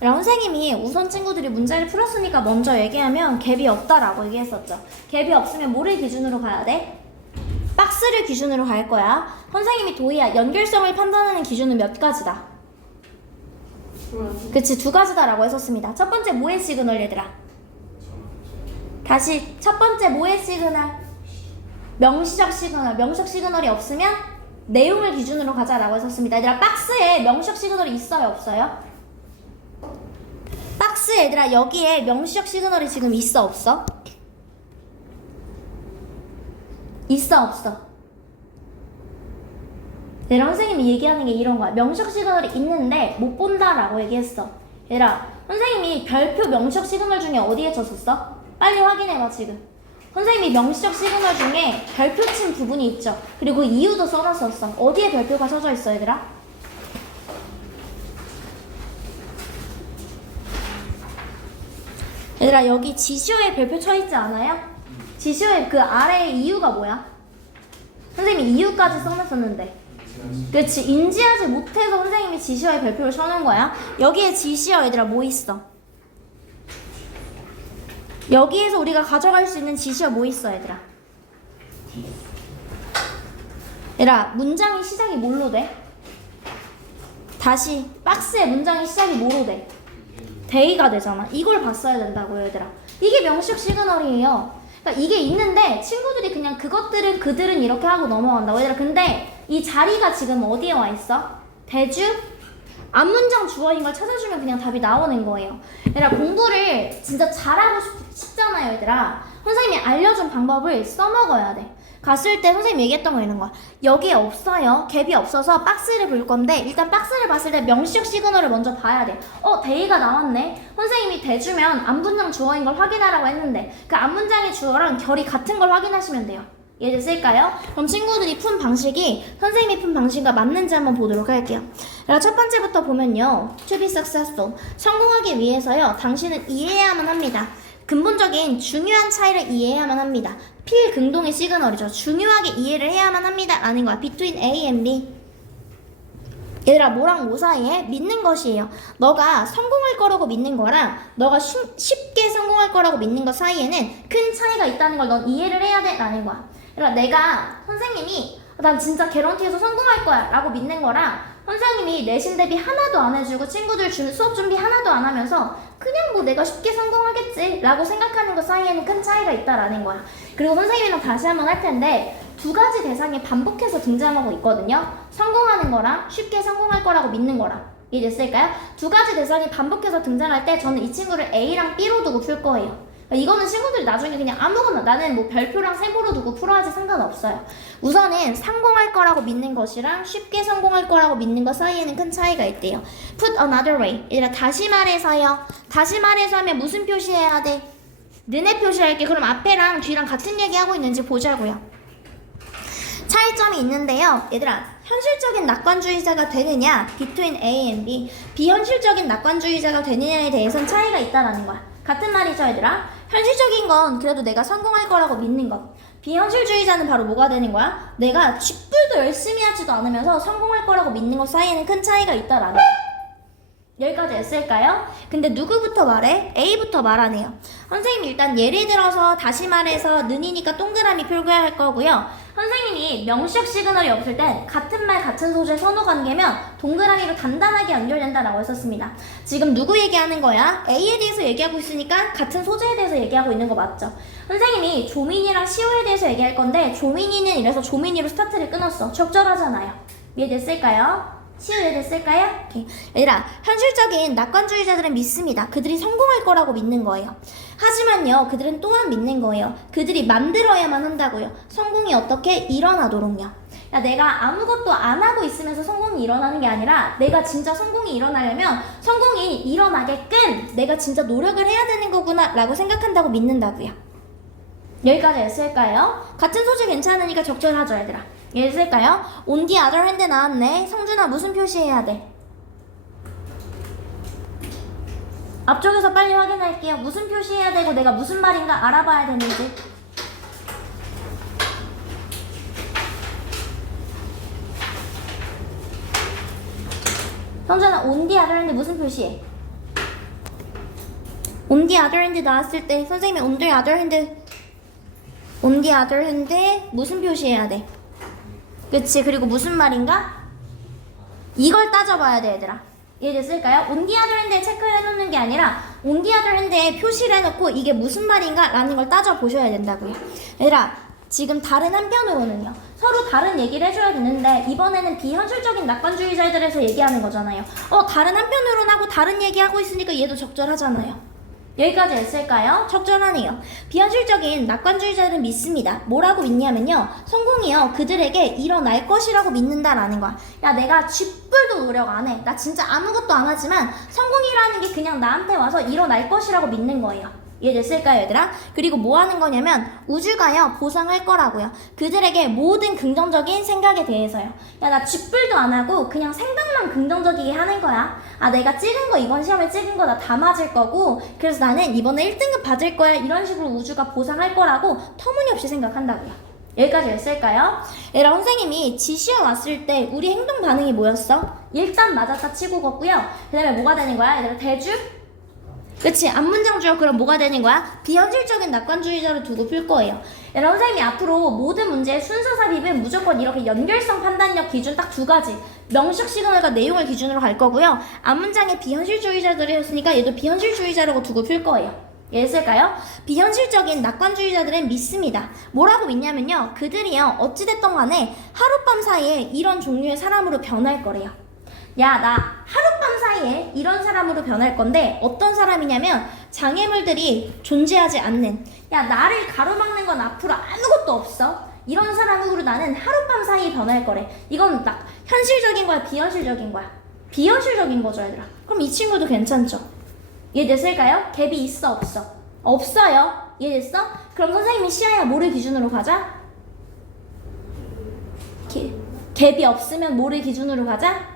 선생님이 우선 친구들이 문제를 풀었으니까 먼저 얘기하면 갭이 없다라고 얘기했었죠. 갭이 없으면 뭐를 기준으로 가야 돼? 박스를 기준으로 갈 거야. 선생님이 도희야, 연결성을 판단하는 기준은 몇 가지다? 그치, 두 가지다라고 했었습니다. 첫 번째 뭐의 시그널 얘들아? 다시 첫 번째 뭐의 시그널? 명시적 시그널. 명시적 시그널이 없으면 내용을 기준으로 가자라고 했었습니다. 얘들아, 박스에 명시적 시그널이 있어요, 없어요? 박스 얘들아, 여기에 명시적 시그널이 지금 있어, 없어? 있어, 없어? 얘들아, 선생님이 얘기하는 게 이런 거야. 명시적 시그널이 있는데 못 본다라고 얘기했어. 얘들아, 선생님이 별표 명시적 시그널 중에 어디에 쳤었어? 빨리 확인해봐 지금. 선생님이 명시적 시그널 중에 별표 친 부분이 있죠. 그리고 이유도 써놨었어. 어디에 별표가 쳐져 있어 얘들아? 얘들아, 여기 지시어에 별표 쳐있지 않아요? 지시어에 그 아래에 이유가 뭐야? 선생님이 이유까지 써놨었는데, 그렇지, 인지하지 못해서 선생님이 지시어에 별표를 쳐놓은 거야. 여기에 지시어 얘들아 뭐 있어? 여기에서 우리가 가져갈 수 있는 지시어 뭐 있어 얘들아? 얘들아, 문장의 시작이 뭘로 돼? 다시 박스의 문장의 시작이 뭐로 돼? 데이가 되잖아. 이걸 봤어야 된다고요 얘들아. 이게 명시적 시그널이에요. 그러니까 이게 있는데 친구들이 그냥 그들은 이렇게 하고 넘어간다고. 얘들아, 근데 이 자리가 지금 어디에 와 있어? 대주? 앞문장 주어인 걸 찾아주면 그냥 답이 나오는 거예요. 얘들아, 공부를 진짜 잘하고 싶잖아요 얘들아. 선생님이 알려준 방법을 써먹어야 돼. 갔을 때 선생님이 얘기했던 거 있는 거야. 여기에 없어요. 갭이 없어서 박스를 볼 건데, 일단 박스를 봤을 때 명시적 시그널을 먼저 봐야 돼. 데이가 나왔네. 선생님이 대주면 앞문장 주어인 걸 확인하라고 했는데 그 앞문장의 주어랑 결이 같은 걸 확인하시면 돼요. 이해됐을까요? 그럼 친구들이 푼 방식이 선생님이 푼 방식과 맞는지 한번 보도록 할게요. 첫 번째부터 보면요. To be successful. 성공하기 위해서요. 당신은 이해해야만 합니다. 근본적인 중요한 차이를 이해해야만 합니다. 필긍동의 시그널이죠. 중요하게 이해를 해야만 합니다 라는 거야. Between A and B. 얘들아, 뭐랑 뭐 사이에? 믿는 것이에요. 너가 성공할 거라고 믿는 거랑 너가 쉽게 성공할 거라고 믿는 것 사이에는 큰 차이가 있다는 걸 넌 이해를 해야 돼 라는 거야. 얘들아, 내가 선생님이 난 진짜 개런티에서 성공할 거야 라고 믿는 거랑 선생님이 내신 대비 하나도 안 해주고 친구들 수업 준비 하나도 안 하면서 그냥 뭐 내가 쉽게 성공하겠지 라고 생각하는 것 사이에는 큰 차이가 있다라는 거야. 그리고 선생님이랑 다시 한번 할 텐데 두 가지 대상이 반복해서 등장하고 있거든요. 성공하는 거랑 쉽게 성공할 거라고 믿는 거랑. 이해됐을까요? 두 가지 대상이 반복해서 등장할 때 저는 이 친구를 A랑 B로 두고 풀 거예요. 이거는 친구들이 나중에 그냥 아무거나 나는 뭐 별표랑 세모로 두고 풀어야지 상관없어요. 우선은 성공할 거라고 믿는 것이랑 쉽게 성공할 거라고 믿는 것 사이에는 큰 차이가 있대요. Put another way. 얘들아, 다시 말해서요. 다시 말해서 하면 무슨 표시해야 돼? 너네 표시할게. 그럼 앞에랑 뒤랑 같은 얘기하고 있는지 보자고요. 차이점이 있는데요. 얘들아, 현실적인 낙관주의자가 되느냐, between A and B, 비현실적인 낙관주의자가 되느냐에 대해서는 차이가 있다라는 거야. 같은 말이죠 얘들아. 현실적인 건 그래도 내가 성공할 거라고 믿는 것. 비현실주의자는 바로 뭐가 되는 거야? 내가 쥐뿔도 열심히 하지도 않으면서 성공할 거라고 믿는 것 사이에는 큰 차이가 있다라는 거야. 여기까지 했을까요? 근데 누구부터 말해? A부터 말하네요. 선생님이 일단 예를 들어서 다시 말해서 는이니까 동그라미 표기해야 할 거고요. 선생님이 명시적 시그널이 없을 땐 같은 말 같은 소재 선호 관계면 동그라미로 단단하게 연결된다라고 했었습니다. 지금 누구 얘기하는 거야? A에 대해서 얘기하고 있으니까 같은 소재에 대해서 얘기하고 있는 거 맞죠? 선생님이 조민이랑 시호에 대해서 얘기할 건데 조민이는 이래서 조민이로 스타트를 끊었어. 적절하잖아요. 이해됐을까요? 이해됐을까요? 오케이. 얘들아, 현실적인 낙관주의자들은 믿습니다. 그들이 성공할 거라고 믿는 거예요. 하지만요, 그들은 또한 믿는 거예요. 그들이 만들어야만 한다고요. 성공이 어떻게 일어나도록요. 야, 내가 아무것도 안 하고 있으면서 성공이 일어나는 게 아니라 내가 진짜 성공이 일어나려면 성공이 일어나게끔 내가 진짜 노력을 해야 되는 거구나 라고 생각한다고 믿는다고요. 여기까지 했을까요? 같은 소재 괜찮으니까 적절하죠 얘들아. 했을까요? On the other hand 나왔네. 성준아, 무슨 표시해야 돼? 앞쪽에서 빨리 확인할게요. 무슨 표시해야 되고 내가 무슨 말인가 알아봐야 되는지. 성준아, on the other hand 무슨 표시해? on the other hand 나왔을 때 선생님이 on the other hand 무슨 표시해야 돼? 그치? 그리고 무슨 말인가? 이걸 따져봐야 돼 얘들아. 이해됐을까요? on the other hand에 체크해놓는 게 아니라 on the other hand에 표시를 해놓고 이게 무슨 말인가? 라는 걸 따져보셔야 된다고요. 얘들아 지금 다른 한편으로는요. 서로 다른 얘기를 해줘야 되는데 이번에는 비현실적인 낙관주의자들에서 얘기하는 거잖아요. 다른 한편으로는 하고 다른 얘기하고 있으니까 얘도 적절하잖아요. 여기까지 했을까요? 적절하네요. 비현실적인 낙관주의자들은 믿습니다. 뭐라고 믿냐면요. 성공이요. 그들에게 일어날 것이라고 믿는다라는 거야. 야 내가 쥐뿔도 노력 안 해. 나 진짜 아무것도 안 하지만 성공이라는 게 그냥 나한테 와서 일어날 것이라고 믿는 거예요. 이해됐을까요 얘들아? 그리고 뭐 하는 거냐면 우주가요 보상할 거라고요. 그들에게 모든 긍정적인 생각에 대해서요. 야 나 쥐뿔도 안 하고 그냥 생각만 긍정적이게 하는 거야. 내가 찍은 거 이번 시험에 찍은 거 나 다 맞을 거고 그래서 나는 이번에 1등급 받을 거야. 이런 식으로 우주가 보상할 거라고 터무니없이 생각한다고요. 여기까지 했을까요? 얘들아 선생님이 지시어 왔을 때 우리 행동 반응이 뭐였어? 일단 맞았다 치고 걷고요. 그 다음에 뭐가 되는 거야? 얘들아 대주? 그치? 앞문장 주어 그럼 뭐가 되는 거야? 비현실적인 낙관주의자로 두고 풀 거예요. 여러분 선생님이 앞으로 모든 문제의 순서 삽입은 무조건 이렇게 연결성 판단력 기준 딱 두 가지 명식 시그널과 내용을 기준으로 갈 거고요. 앞문장에 비현실주의자들이었으니까 얘도 비현실주의자라고 두고 풀 거예요. 이해했을까요? 비현실적인 낙관주의자들은 믿습니다. 뭐라고 믿냐면요. 그들이요 어찌됐던 간에 하룻밤 사이에 이런 종류의 사람으로 변할 거래요. 야 나 하룻밤 사이에 이런 사람으로 변할 건데 어떤 사람이냐면 장애물들이 존재하지 않는 야 나를 가로막는 건 앞으로 아무것도 없어 이런 사람으로 나는 하룻밤 사이에 변할 거래. 이건 딱 현실적인 거야 비현실적인 거야? 비현실적인 거죠 얘들아. 그럼 이 친구도 괜찮죠? 이해됐을까요? 갭이 있어 없어? 없어요. 이해됐어? 그럼 선생님이 시아야 뭐를 기준으로 가자? 갭이 없으면 뭐를 기준으로 가자?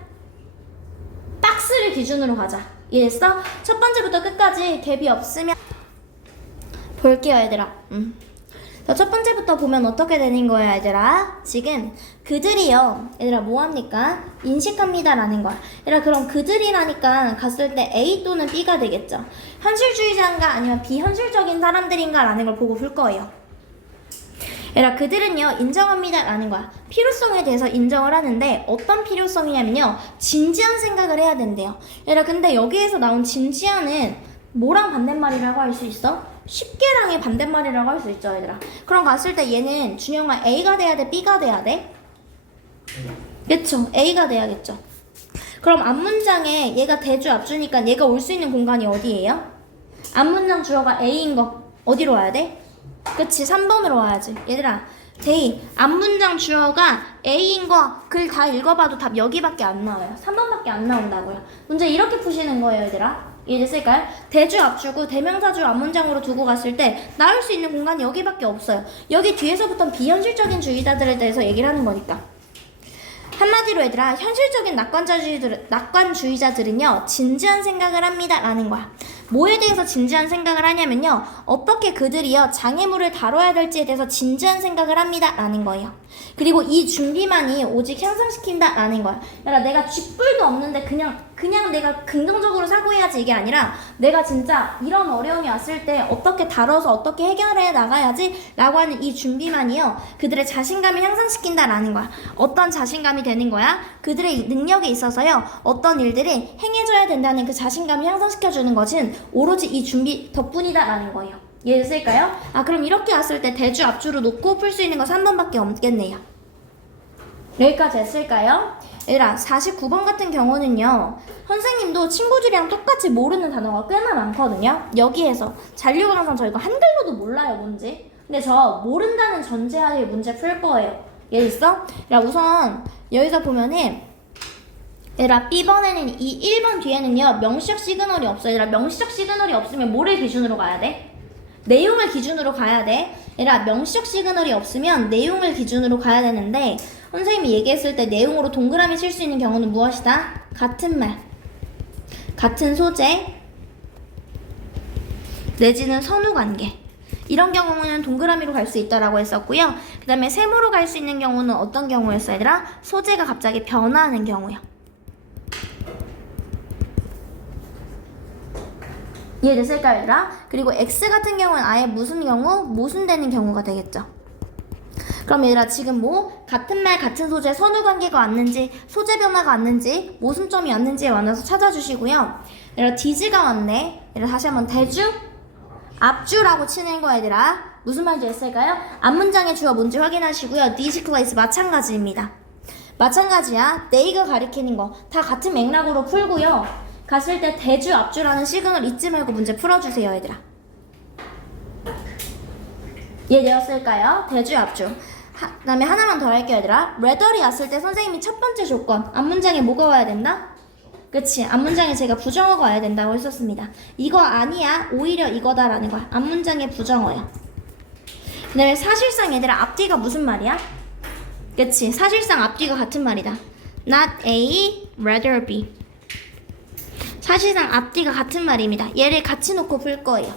박스를 기준으로 가자. 이해됐어? 첫 번째부터 끝까지 갭이 없으면 볼게요 얘들아. 자, 첫 번째부터 보면 어떻게 되는 거야 얘들아? 지금 그들이요 얘들아 뭐합니까? 인식합니다 라는 거야. 얘들아 그럼 그들이라니까 갔을 때 A 또는 B가 되겠죠. 현실주의자인가 아니면 비현실적인 사람들인가 라는 걸 보고 풀 거예요. 얘들아 그들은요 인정합니다 라는 거야. 필요성에 대해서 인정을 하는데 어떤 필요성이냐면요 진지한 생각을 해야 된대요. 얘들아 근데 여기에서 나온 진지한은 뭐랑 반대말이라고 할 수 있어? 쉽게랑의 반대말이라고 할 수 있죠 얘들아. 그럼 갔을 때 얘는 준영아 A가 돼야 돼 B가 돼야 돼? 그쵸 A가 돼야겠죠. 그럼 앞문장에 얘가 대주 앞주니까 얘가 올 수 있는 공간이 어디예요? 앞문장 주어가 A인 거 어디로 와야 돼? 그치 3번으로 와야지. 얘들아 데이 앞문장 주어가 A인 거 글 다 읽어봐도 답 여기밖에 안 나와요. 3번밖에 안 나온다고요. 문제 이렇게 푸시는 거예요 얘들아. 이해됐을까요? 대주 앞주고 대명사주 앞문장으로 두고 갔을 때 나올 수 있는 공간이 여기밖에 없어요. 여기 뒤에서부터 비현실적인 주의자들에 대해서 얘기를 하는 거니까. 한마디로 얘들아 현실적인 낙관주의자들은요 진지한 생각을 합니다 라는 거야. 뭐에 대해서 진지한 생각을 하냐면요 어떻게 그들이요 장애물을 다뤄야 될지에 대해서 진지한 생각을 합니다 라는 거예요. 그리고 이 준비만이 오직 향상시킨다 라는 거야. 얘들아 내가 쥐뿔도 없는데 그냥 내가 긍정적으로 사고해야지 이게 아니라 내가 진짜 이런 어려움이 왔을 때 어떻게 다뤄서 어떻게 해결해 나가야지 라고 하는 이 준비만이요 그들의 자신감을 향상시킨다 라는 거야. 어떤 자신감이 되는 거야? 그들의 능력에 있어서요 어떤 일들이 행해져야 된다는 그 자신감을 향상시켜주는 것은 오로지 이 준비 덕분이다 라는 거예요. 이해됐을까요? 그럼 이렇게 왔을 때 대주 앞주로 놓고 풀 수 있는 거 3번밖에 없겠네요. 여기까지 했을까요? 얘들아 49번 같은 경우는요 선생님도 친구들이랑 똑같이 모르는 단어가 꽤나 많거든요. 여기에서 잔류강상 저 이거 한글로도 몰라요 뭔지. 근데 저 모른다는 전제하에 문제 풀 거예요. 이해됐어? 얘들아 우선 여기서 보면은 얘들아 B번에는 이 1번 뒤에는요 명시적 시그널이 없어요. 얘들아 명시적 시그널이 없으면 뭐를 기준으로 가야 돼? 내용을 기준으로 가야 돼. 얘들아 명시적 시그널이 없으면 내용을 기준으로 가야 되는데 선생님이 얘기했을 때 내용으로 동그라미 칠 수 있는 경우는 무엇이다? 같은 말, 같은 소재, 내지는 선후관계 이런 경우는 동그라미로 갈 수 있다라고 했었고요. 그 다음에 세모로 갈 수 있는 경우는 어떤 경우였어 얘들아? 소재가 갑자기 변화하는 경우요. 이해됐을까요, 얘들아? 그리고 X 같은 경우는 아예 무슨 경우? 모순되는 경우가 되겠죠. 그럼 얘들아 지금 뭐 같은 말 같은 소재 선후 관계가 왔는지 소재 변화가 왔는지 모순점이 왔는지에 관해서 찾아주시고요. 얘들아 디즈가 왔네. 얘들아 다시 한번 대주 앞주라고 치는 거 얘들아 무슨 말인지 했을까요? 앞문장의 주어 뭔지 확인하시고요. these class 마찬가지입니다. 마찬가지야. they가 가리키는 거 다 같은 맥락으로 풀고요. 갔을 때 대주 앞주라는 시그널 잊지 말고 문제 풀어주세요 얘들아. 이해되었을까요? 대주 앞주. 그 다음에 하나만 더 할게요 얘들아. rather이 왔을 때 선생님이 첫 번째 조건 앞문장에 뭐가 와야 된다? 그치, 앞문장에 제가 부정어가 와야 된다고 했었습니다. 이거 아니야 오히려 이거다 라는 거야. 앞문장에 부정어야. 그 다음에 사실상 얘들아 앞뒤가 무슨 말이야? 그치, 사실상 앞뒤가 같은 말이다. not A, rather B. 사실상 앞뒤가 같은 말입니다. 얘를 같이 놓고 풀 거예요.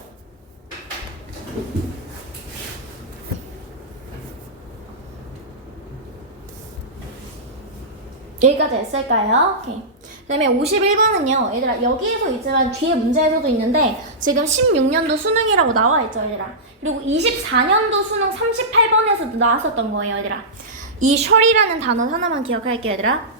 여기까지 했을까요? 오케이. 그 다음에 51번은요 얘들아 여기에서 있지만 뒤에 문제에서도 있는데 지금 16년도 수능이라고 나와있죠 얘들아. 그리고 24년도 수능 38번에서도 나왔었던 거예요 얘들아. 이 shore이라는 단어 하나만 기억할게요 얘들아.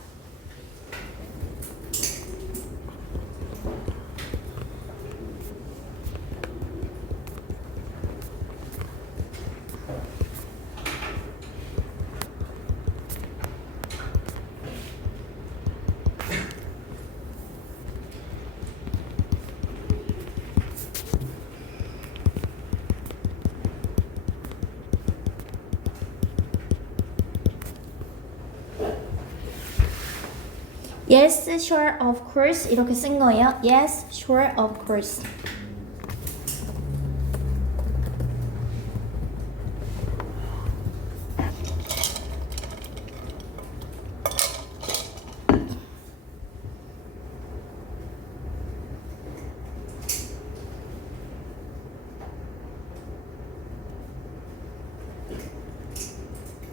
Yes, sure, of course 이렇게 쓴 거예요. Yes, sure, of course.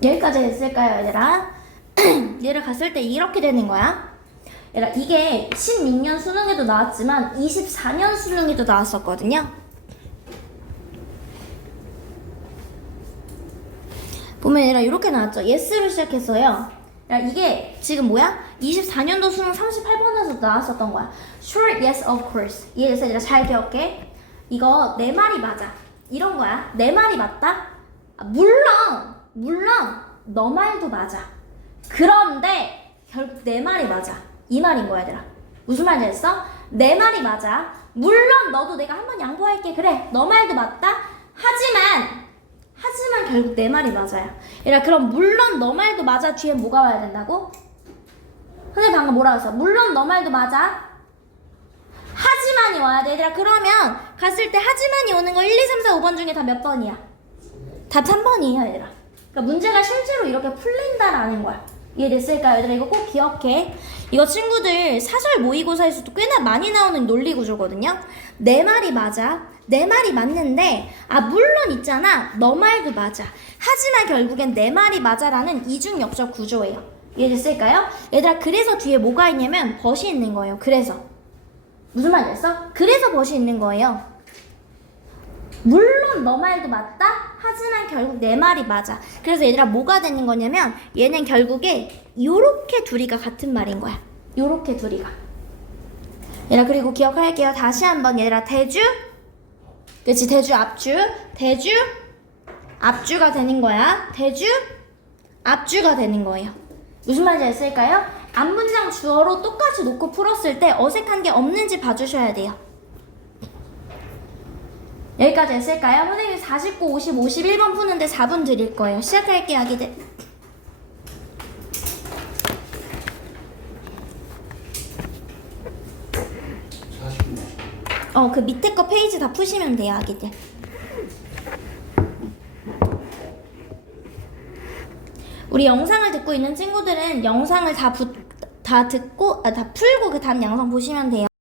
여기까지 됐을까요, 얘들아? 얘를 갔을 때 이렇게 되는 거야. 얘들아, 이게 16년 수능에도 나왔지만 24년 수능에도 나왔었거든요. 보면 얘들아 이렇게 나왔죠. yes로 시작했어요. 얘들아, 이게 지금 뭐야? 24년도 수능 38번에서 나왔었던 거야. Sure, yes, of course. 이해됐어? 얘들아 잘 기억해. 이거 내 말이 맞아. 이런 거야. 내 말이 맞다? 물론 너 말도 맞아. 그런데 결국 내 말이 맞아. 이 말인 거야 얘들아. 무슨 말인지 알았어? 내 말이 맞아. 물론 너도 내가 한번 양보할게. 그래 너 말도 맞다. 하지만 결국 내 말이 맞아요. 얘들아 그럼 물론 너 말도 맞아 뒤에 뭐가 와야 된다고? 선생님 방금 뭐라고 했어? 물론 너 말도 맞아. 하지만이 와야 돼 얘들아. 그러면 갔을 때 하지만이 오는 거 1, 2, 3, 4, 5번 중에 다 몇 번이야? 답 3번이에요 얘들아. 그러니까 문제가 실제로 이렇게 풀린다라는 거야. 이해됐을까요 얘들아? 이거 꼭 기억해. 이거 친구들 사설 모의고사에서도 꽤나 많이 나오는 논리 구조거든요. 내 말이 맞아. 내 말이 맞는데 물론 있잖아. 너 말도 맞아. 하지만 결국엔 내 말이 맞아라는 이중역적 구조예요. 이해됐을까요? 얘들아 그래서 뒤에 뭐가 있냐면 벗이 있는 거예요. 그래서 무슨 말이 됐어? 그래서 벗이 있는 거예요. 물론 너 말도 맞다. 하지만 결국 내 말이 맞아. 그래서 얘들아 뭐가 되는 거냐면 얘는 결국에 요렇게 둘이가 같은 말인 거야. 요렇게 둘이가. 얘들아 그리고 기억할게요. 다시 한번 얘들아 대주 그치 대주 앞주 대주 앞주가 되는 거야. 대주 앞주가 되는 거예요. 무슨 말인지 아실까요? 앞문장 주어로 똑같이 놓고 풀었을 때 어색한 게 없는지 봐주셔야 돼요. 여기까지 했을까요? 선생님 49, 50, 51번 푸는데 4분 드릴 거예요. 시작할게요, 아기들. 그 밑에 거 페이지 다 푸시면 돼요, 아기들. 우리 영상을 듣고 있는 친구들은 영상을 다 듣고, 다 풀고 그 다음 영상 보시면 돼요.